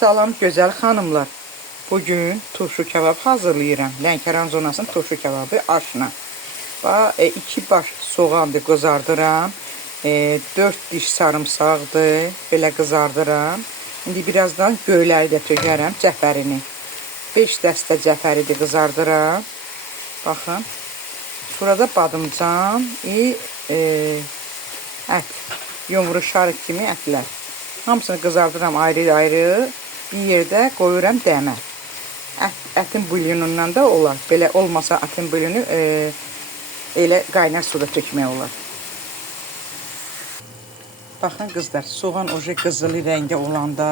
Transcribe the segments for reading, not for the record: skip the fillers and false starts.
Salam gözəl xanımlar. Bugün turşu kebab hazırlayıram. Lənkəran zonasının turşu kebabı aşına. 2 baş soğandı qızardıram. 4 diş sarımsaqdır. Belə qızardıram. İndi birazdan göyləri də tökərəm, cəfərini. 5 dəstə cəfəri də qızardıram. Baxın. Burada badımcan, ət, yumru şarıq kimi ətlər. Hamısını qızardıram ayrı-ayrı. Bir yerdə qoyuram dəmə. Ətin bulyonundan da olar. Belə olmasa ətin bulyonu elə qaynar suda tökmək olar. Baxın qızlar, soğan oje qızılı rəngə olanda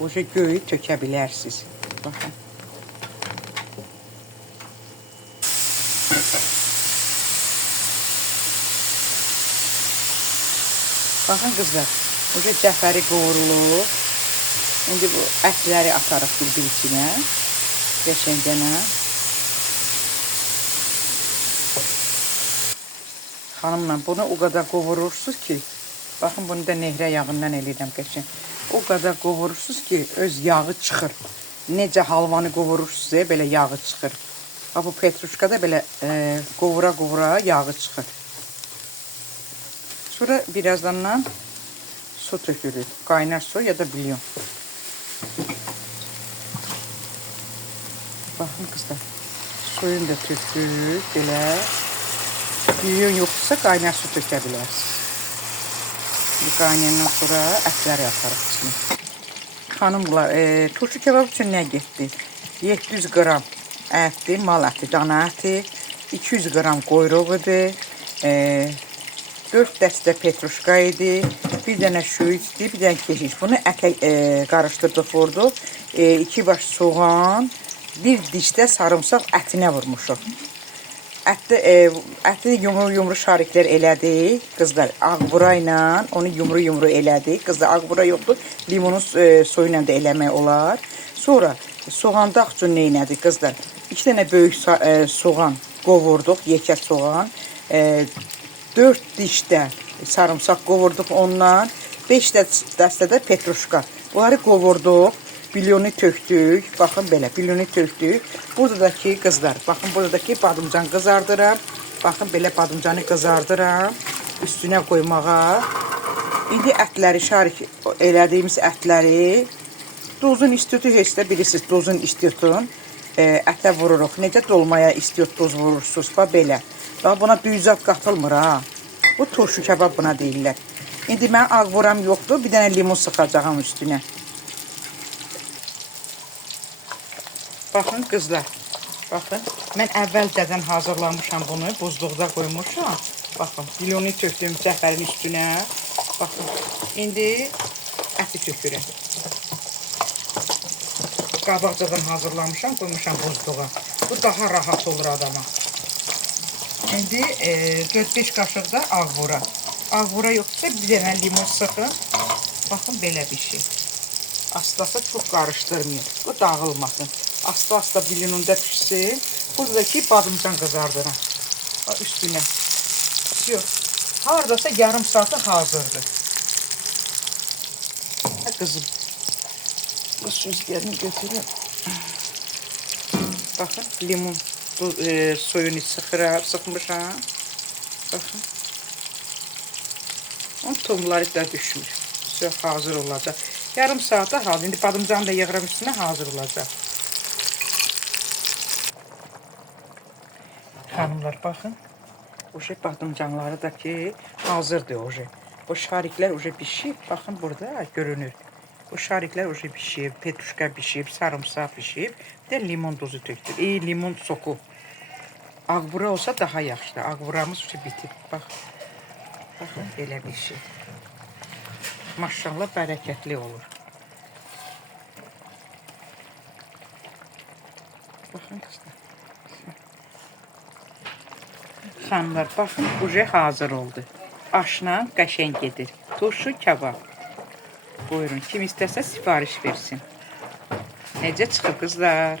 oje göyü tökə bilərsiniz. Baxın. Baxın qızlar, oje cəfəri qovrulur. İndi bu ətləri atarıq bir içinə. Qəşəngənə. Xanımla bunu o qədər qovurursunuz ki, baxın bunu da nehrə yağından eləyirəm qəşəng. O qədər qovurursunuz ki, öz yağı çıxır. Necə halvanı qovurursunuz, belə yağı çıxır. Bu petruşkada belə qovura-qovura yağı çıxır. Sonra birazdan su tökülür. Qaynar su ya da bulyon. Baxın qızlar, suyunu da tökdük, belə. Bulyon yoxdursa qaynar su tökə bilərsiniz. Qaynayandan sonra ətləri atarıq içine. Xanımlar, turşu kebab üçün nə getdi? 700 qram ətdir, mal əti, dana əti, 200 qram qoyruğudur, 4 dəstə petruşka idi, bir dənə şüyüdür, bir dənə keşiş. Bunu ətə qarışdırdıq, vurduq. 2 baş soğan, bir dişdə sarımsaq ətinə vurmuşuq. Əti yumru-yumru şariklər elədik. Qızlar, ağbura ilə onu yumru-yumru elədik. Qızlar, ağbura yoxdur, limonun soyu ilə də eləmək olar. Sonra soğanda üçün nə elədik qızlar? 2 dənə böyük soğan qovurduq, yekə soğan. 4 dişdə sarımsaq qovurduq ondan. 5 dəstədə petruşka. Bunları qovurduq. Bilyonu tökdük. Baxın belə, bilyonu tökdük. Buradakı qızlar, baxın buradakı badımcan qızardıram. Baxın belə badımcanı qızardıram. Üstünə qoymağa. İndi ətləri, şarik elədiyimiz ətləri, dozun istiyotu heç də bilirsiniz, dozun istiyotun ətə vururuq. Necə dolmaya istiyot doz vurursunuz, belə. Daha buna düyüzat qatılmır ha. Bu turşu kebab buna deyirlər. İndi mən ağvuram yoxdur, bir dənə limon sıxacağım üstünə. Baxın qızlar, baxın. Mən əvvəlcədən hazırlamışam bunu, buzluqda qoymuşam. Baxın, bilyonu tökdüm cəfərin üstünə. Baxın, indi əti tökürəm. Qabaqcadan hazırlamışam, qoymuşam buzluğa. Bu daha rahat olur adama. İndi 4-5 qaşıq da ağvura. Ağvura yoxsa bir dənə limon sıxın. Baxın, belə bir şey. Asta-asta çox qarışdırmayın. Bu dağılmasın. Asta-asta bilyonunda pişsin. Buradakı badımcan qızardıram. Üstünə. Yox. Haradasa yarım saatı hazırdır. Qızım. Bu süzgərini götürüm. Baxın, limon suyunu sıxmışam. Baxın. Onun tomları da düşmür. Söz hazır olacaq. Yarım saata hazır. İndi badımcanı da yığıram üstünə, hazır olacaq. Xanımlar, baxın. Oje badımcanları da ki hazırdır oje. O şariklər oje pişib. Baxın burada görünür. O şariklər oje pişib, petruşka pişib, sarımsaq pişib. Bir də limon dozu tökdür. Limon soku. Ağbura olsa daha yaxşıdır. Ağburamız oje bitib. Baxın, belə bir şey. Maşallah bərəkətli olur. Baxın qızlar. Xanımlar, baxın, uje hazır oldu. Aşla qəşəng gedir. Turşu kebab. Buyurun, kim istəsə sifariş versin. Necə çıxıb qızlar?